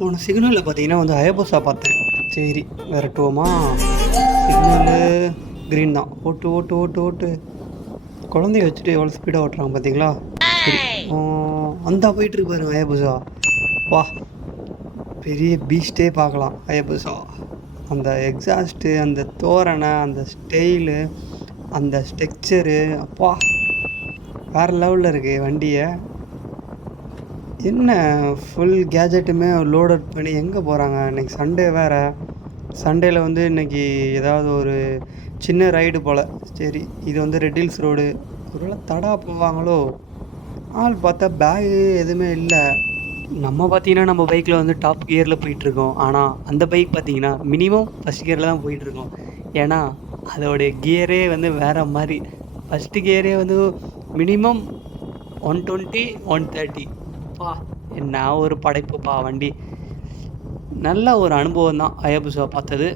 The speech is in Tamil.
போன சிக்னலில் பார்த்தீங்கன்னா வந்து ஹயபுசா பார்த்தேன். சரி விரட்டுவோமா? சிக்னலு க்ரீன் தான். ஓட்டு ஓட்டு ஓட்டு ஓட்டு. குழந்தைய வச்சுட்டு எவ்வளோ ஸ்பீடாக ஓட்டுறாங்க பார்த்தீங்களா? சரி அந்த போயிட்டுருக்கு பாருங்க ஹயபுசா. வா, பெரிய பீஸ்டே பார்க்கலாம் ஹயபுசா. அந்த எக்ஸாஸ்ட்டு, அந்த தோரணை, அந்த ஸ்டைலு, அந்த ஸ்ட்ரக்சரு, அப்பா வேறு லெவலில் இருக்குது வண்டியை. என்ன ஃபுல் கேஜெட்டுமே லோடட் பண்ணி எங்கே போகிறாங்க? இன்றைக்கி சண்டே வேறு. சண்டேயில் வந்து இன்றைக்கி ஏதாவது ஒரு சின்ன ரைடு போல். சரி, இது வந்து ரெட் ஹில்ஸ் ரோடு. ஒருவேளை தடா போவாங்களோ? ஆள் பார்த்தா பேகு எதுவுமே இல்லை. நம்ம பார்த்தீங்கன்னா நம்ம பைக்கில் வந்து டாப் கியரில் போயிட்டுருக்கோம். ஆனால் அந்த பைக் பார்த்தீங்கன்னா மினிமம் ஃபஸ்ட் கியரில் தான் போயிட்டுருக்கோம். ஏன்னா அதோடைய கியரே வந்து வேறு மாதிரி. ஃபஸ்ட்டு கியரே வந்து மினிமம் 120 130. பா, என்ன ஒரு படைப்புப்பா வண்டி. நல்ல ஒரு அனுபவம் தான் ஹயபுசா பார்த்தது.